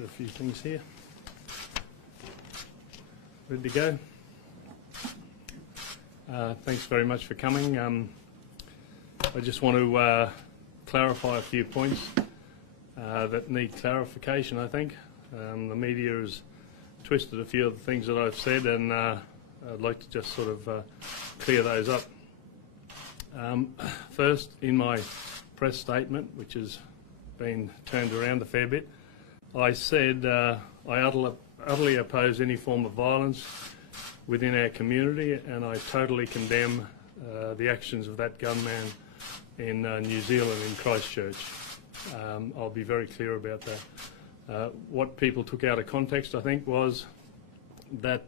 Get a few things here. Ready to go? Thanks very much for coming. I just want to clarify a few points that need clarification, I think. The media has twisted a few of the things that I've said, and I'd like to just sort of clear those up. First, in my press statement, which has been turned around a fair bit, I said I utterly oppose any form of violence within our community, and I totally condemn the actions of that gunman in New Zealand, in Christchurch. I'll be very clear about that. What people took out of context, I think, was that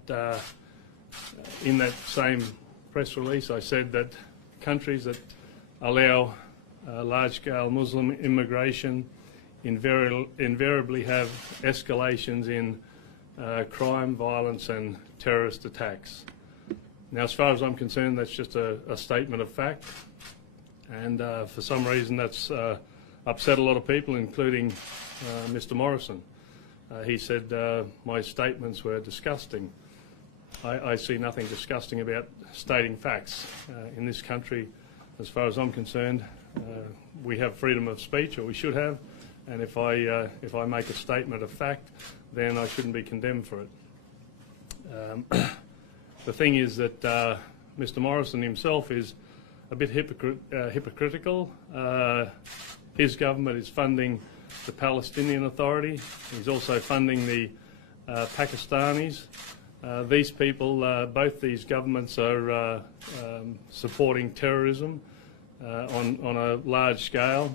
in that same press release I said that countries that allow large-scale Muslim immigration invariably have escalations in crime, violence and terrorist attacks. Now, as far as I'm concerned, that's just a statement of fact, and for some reason that's upset a lot of people, including Mr. Morrison. He said my statements were disgusting. I see nothing disgusting about stating facts. In this country, as far as I'm concerned, we have freedom of speech, or we should have, and if I make a statement of fact, then I shouldn't be condemned for it. The thing is that Mr. Morrison himself is a bit hypocritical. His government is funding the Palestinian Authority. He's also funding the Pakistanis. These people, both these governments are supporting terrorism on a large scale.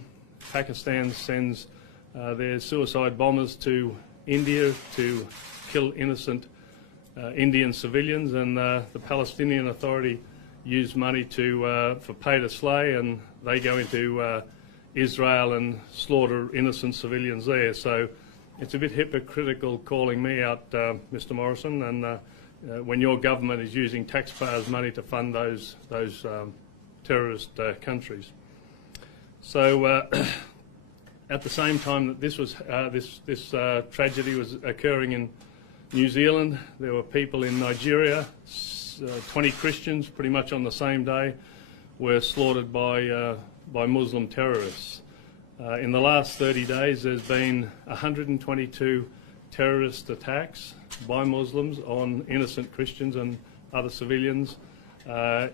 Pakistan sends their suicide bombers to India to kill innocent Indian civilians, and the Palestinian Authority use money for pay to slay, and they go into Israel and slaughter innocent civilians there. So it's a bit hypocritical calling me out, Mr. Morrison, and when your government is using taxpayers' money to fund those terrorist countries. So at the same time that this tragedy was occurring in New Zealand, there were people in Nigeria, 20 Christians, pretty much on the same day, were slaughtered by Muslim terrorists. In the last 30 days, there's been 122 terrorist attacks by Muslims on innocent Christians and other civilians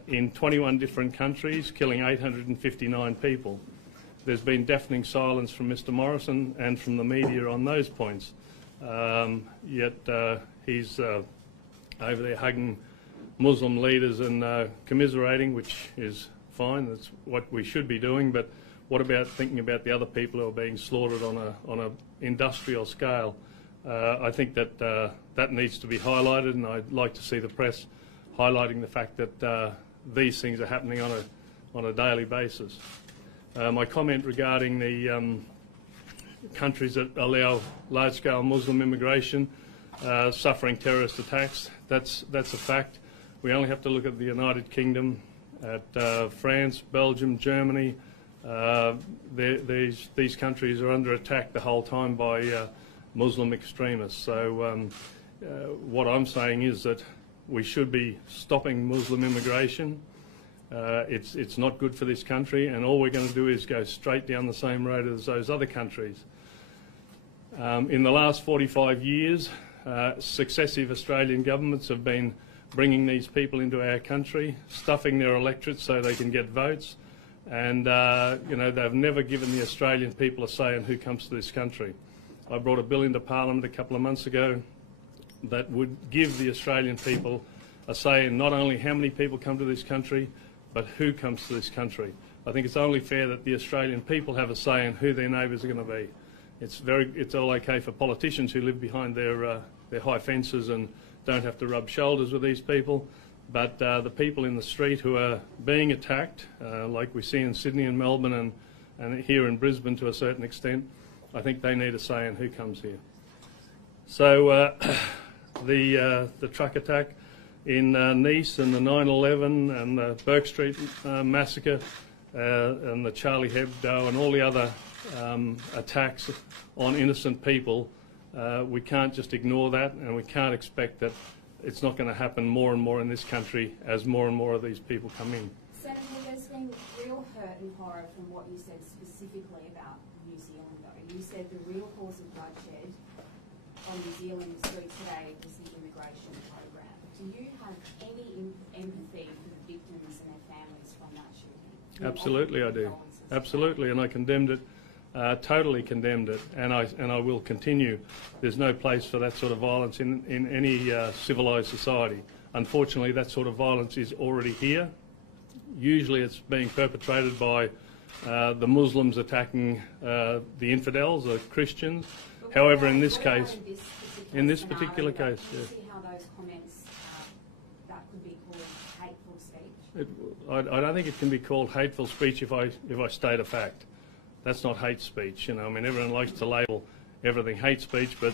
in 21 different countries, killing 859 people. There's been deafening silence from Mr. Morrison and from the media on those points. Yet he's over there hugging Muslim leaders and commiserating, which is fine. That's what we should be doing. But what about thinking about the other people who are being slaughtered on a industrial scale? I think that that needs to be highlighted, and I'd like to see the press highlighting the fact that these things are happening on a daily basis. My comment regarding the countries that allow large-scale Muslim immigration suffering terrorist attacks, that's a fact. We only have to look at the United Kingdom, at France, Belgium, Germany. These countries are under attack the whole time by Muslim extremists. So what I'm saying is that we should be stopping Muslim immigration. It's not good for this country, and all we're going to do is go straight down the same road as those other countries. In the last 45 years, successive Australian governments have been bringing these people into our country, stuffing their electorates so they can get votes, and they've never given the Australian people a say in who comes to this country. I brought a bill into Parliament a couple of months ago that would give the Australian people a say in not only how many people come to this country, but who comes to this country. I think it's only fair that the Australian people have a say in who their neighbours are going to be. It's all okay for politicians who live behind their high fences and don't have to rub shoulders with these people, but the people in the street who are being attacked, like we see in Sydney and Melbourne and here in Brisbane to a certain extent, I think they need a say in who comes here. So the truck attack in Nice and the 9/11 and the Burke Street massacre and the Charlie Hebdo and all the other attacks on innocent people We can't just ignore that, and we can't expect that it's not going to happen more and more in this country as more and more of these people come in. Senator, there's been real hurt and horror from what you said specifically about New Zealand, though. You said the real cause of bloodshed on New Zealand street today was the immigration program. Do you have any empathy for the victims and their families from that shooting? Absolutely, I do. Absolutely, and I condemned it. Totally condemned it, and I will continue. There's no place for that sort of violence in any civilised society. Unfortunately, that sort of violence is already here. Usually it's being perpetrated by the Muslims attacking the infidels, the Christians. However, in this case, in this particular case, do you see how those comments that could be called hateful speech? I don't think it can be called hateful speech if I state a fact. That's not hate speech, you know. I mean, everyone likes to label everything hate speech, but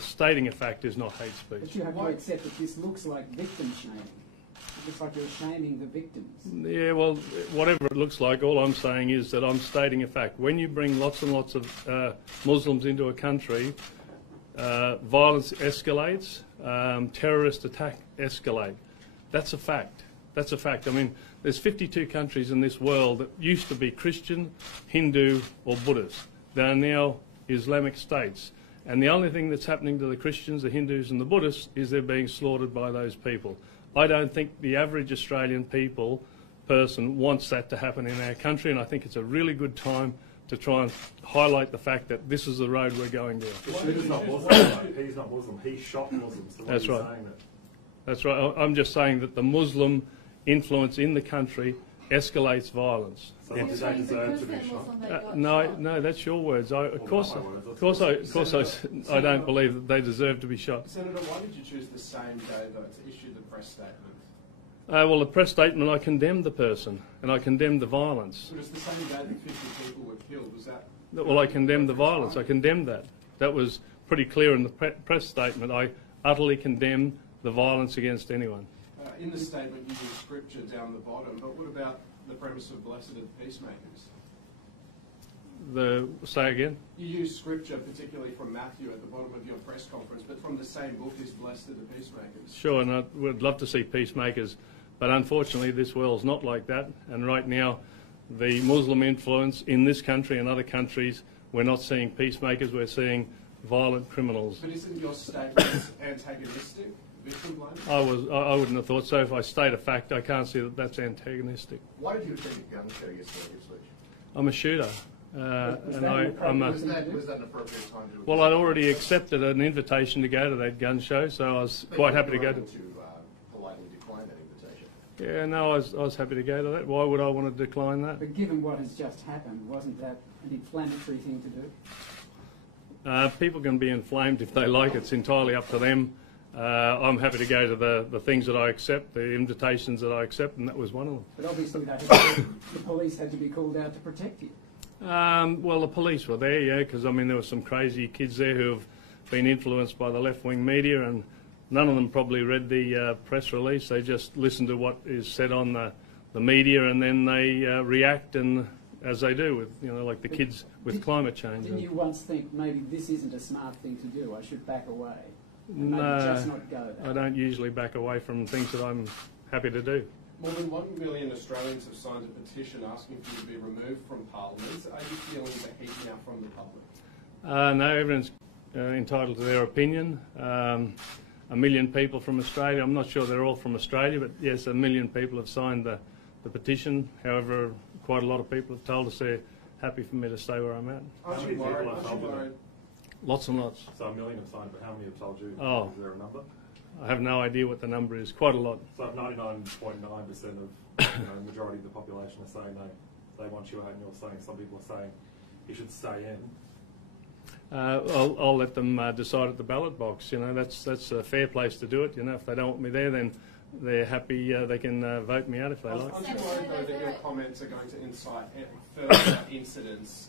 stating a fact is not hate speech. But you have to accept that this looks like victim shaming. It looks like you're shaming the victims. Yeah, well, whatever it looks like, all I'm saying is that I'm stating a fact. When you bring lots and lots of Muslims into a country, violence escalates, terrorist attack escalate. That's a fact. That's a fact. I mean, there's 52 countries in this world that used to be Christian, Hindu or Buddhist. They are now Islamic states. And the only thing that's happening to the Christians, the Hindus and the Buddhists is they're being slaughtered by those people. I don't think the average Australian person wants that to happen in our country, and I think it's a really good time to try and highlight the fact that this is the road we're going down. He's not Muslim. He's not Muslim. He shot Muslims. So that's right. Saying that? That's right. I'm just saying that the Muslim influence in the country escalates violence. So what did they deserve to be shot? No, that's your words. Of course, I don't believe that they deserve to be shot. Senator, why did you choose the same day, though, to issue the press statement? Well, the press statement, I condemned the person and I condemned the violence. But it's the same day that 50 people were killed. Was that? Well, I condemned the violence. I condemned that. That was pretty clear in the press statement. I utterly condemned the violence against anyone. In the statement, you use scripture down the bottom, but what about the premise of blessed are the peacemakers? Say again? You use scripture, particularly from Matthew, at the bottom of your press conference, but from the same book is blessed are the peacemakers. Sure, and I would love to see peacemakers, but unfortunately this world's not like that, and right now the Muslim influence in this country and other countries, we're not seeing peacemakers, we're seeing violent criminals. But isn't your statement antagonistic? I wouldn't have thought so. If I state a fact, I can't see that that's antagonistic. Why did you attend a gun show yesterday, speech? I'm a shooter. Was that an appropriate time to do it? Well, I'd already accepted an invitation to go to that gun show, so I was quite happy to go to it. Politely decline that invitation. Yeah, no, I was happy to go to that. Why would I want to decline that? But given what has just happened, wasn't that an inflammatory thing to do? People can be inflamed if they like. It's entirely up to them. I'm happy to go to the things that I accept, the invitations that I accept, and that was one of them. But obviously the police had to be called out to protect you. Well, the police were there, yeah, because, I mean, there were some crazy kids there who have been influenced by the left-wing media, and none of them probably read the press release. They just listen to what is said on the media, and then they react, and as they do with, you know, like the kids with climate change. Didn't you once think maybe this isn't a smart thing to do, I should back away? No, just not go there? I don't usually back away from things that I'm happy to do. More than 1 million Australians have signed a petition asking for you to be removed from Parliament. Are you feeling the heat now from the public? No, everyone's entitled to their opinion. 1 million people from Australia. I'm not sure they're all from Australia, but yes, 1 million people have signed the petition. However, quite a lot of people have told us they're happy for me to stay where I'm at. How many people have told you? Lots and lots. So 1 million have signed, but how many have told you? Oh. Is there a number? I have no idea what the number is. Quite a lot. So 99.9% of the majority of the population are saying they want you out, and you're saying some people are saying you should stay in. I'll let them decide at the ballot box. You know, that's a fair place to do it. You know, if they don't want me there, then they're happy. They can vote me out if they like. Aren't you worried though that your comments are going to incite further incidents,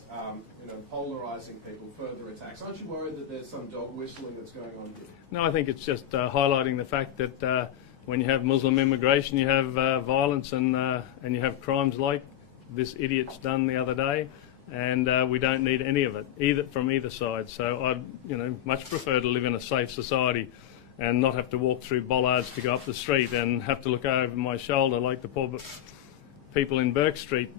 polarising people, further attacks? Aren't you worried that there's some dog whistling that's going on here? No, I think it's just highlighting the fact that when you have Muslim immigration, you have violence and you have crimes like this idiot's done the other day. and we don't need any of it, from either side. So I'd much prefer to live in a safe society and not have to walk through bollards to go up the street and have to look over my shoulder like the poor people in Burke Street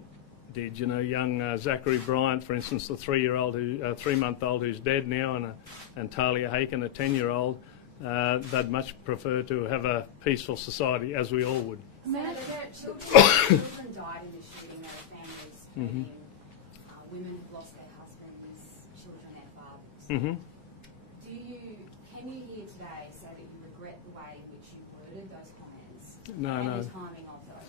did. Young Zachary Bryant, for instance, the 3-month-old who's dead now, and Talia Haken, a 10-year-old. They'd much prefer to have a peaceful society, as we all would. Children died in this shooting. There were families grieving. Women have lost their husbands, children their fathers. Can you here today say that you regret the way in which you worded those comments and the timing of those?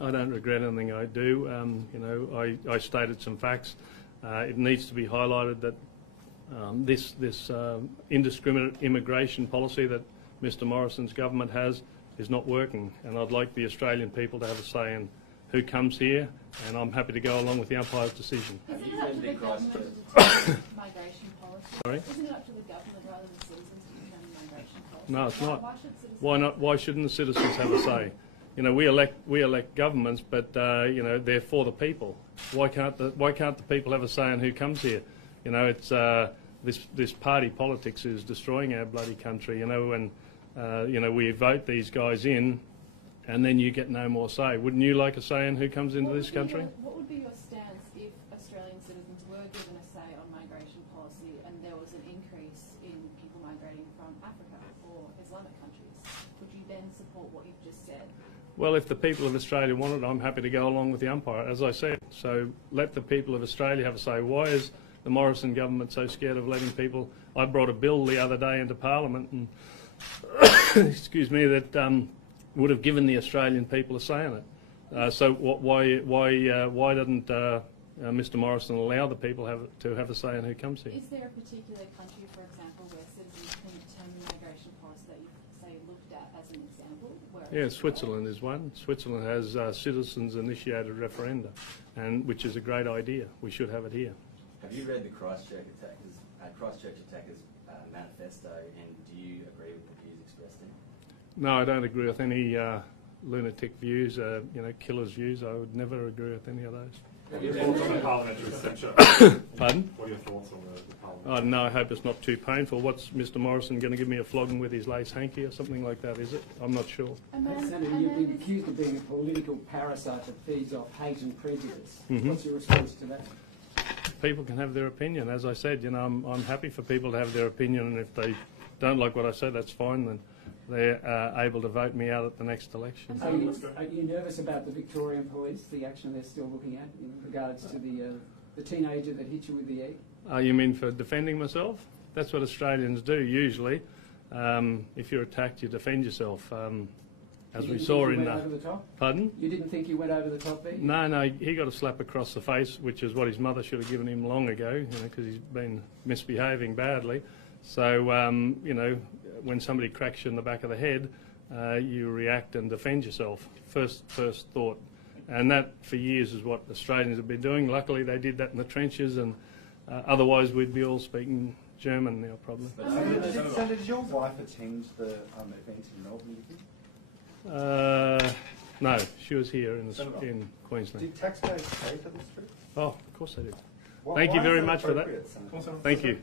I don't regret anything I do. I stated some facts. It needs to be highlighted that this indiscriminate immigration policy that Mr Morrison's government has is not working, and I'd like the Australian people to have a say in who comes here, and I'm happy to go along with the umpire's decision. Isn't it up to the government to determine migration policy? Sorry? Isn't it up to the government rather than citizens to determine migration policy? No, it's not. Why should citizens? Why not? Why shouldn't the citizens have a say? We elect governments, but they're for the people. Why can't the people have a say in who comes here? It's this party politics is destroying our bloody country. When we vote these guys in, and then you get no more say. Wouldn't you like a say in who comes into this country? What would be your stance if Australian citizens were given a say on migration policy and there was an increase in people migrating from Africa or Islamic countries? Would you then support what you've just said? Well, if the people of Australia want it, I'm happy to go along with the umpire, as I said. So let the people of Australia have a say. Why is the Morrison government so scared of letting people? I brought a bill the other day into Parliament, and excuse me, that would have given the Australian people a say in it. So why doesn't Mr Morrison allow the people to have a say in who comes here? Is there a particular country, for example, where citizens can determine migration policy that you say looked at as an example? Yeah, Switzerland is one. Switzerland has citizens-initiated referenda, which is a great idea. We should have it here. Have you read the Christchurch attackers' manifesto, and do you agree with the views expressed in it? No, I don't agree with any lunatic views, killers' views. I would never agree with any of those. What are your thoughts on the parliamentary censure? Pardon? What are your thoughts on the parliament? Oh, no, I hope it's not too painful. What's Mr Morrison going to give me a flogging with his lace hanky or something like that, is it? I'm not sure. Senator, you've been accused of being a political parasite that feeds off hate and prejudice. What's your response to that? People can have their opinion. As I said, I'm happy for people to have their opinion, and if they don't like what I said, that's fine. Then they're able to vote me out at the next election. Are you nervous about the Victorian police, the action they're still looking at in regards to the teenager that hit you with the egg? You mean for defending myself? That's what Australians do usually. If you're attacked, you defend yourself. As we saw in over the top? Pardon? You didn't think you went over the top there? No, he got a slap across the face, which is what his mother should have given him long ago, because he's been misbehaving badly. So, when somebody cracks you in the back of the head, you react and defend yourself. First thought. And that, for years, is what Australians have been doing. Luckily, they did that in the trenches, and otherwise we'd be all speaking German now, probably. So did your wife attend the event in Melbourne, do you think? No, she was here in Queensland. Did taxpayers pay for this trip? Oh, of course they did. Thank you very much for that. Thank you.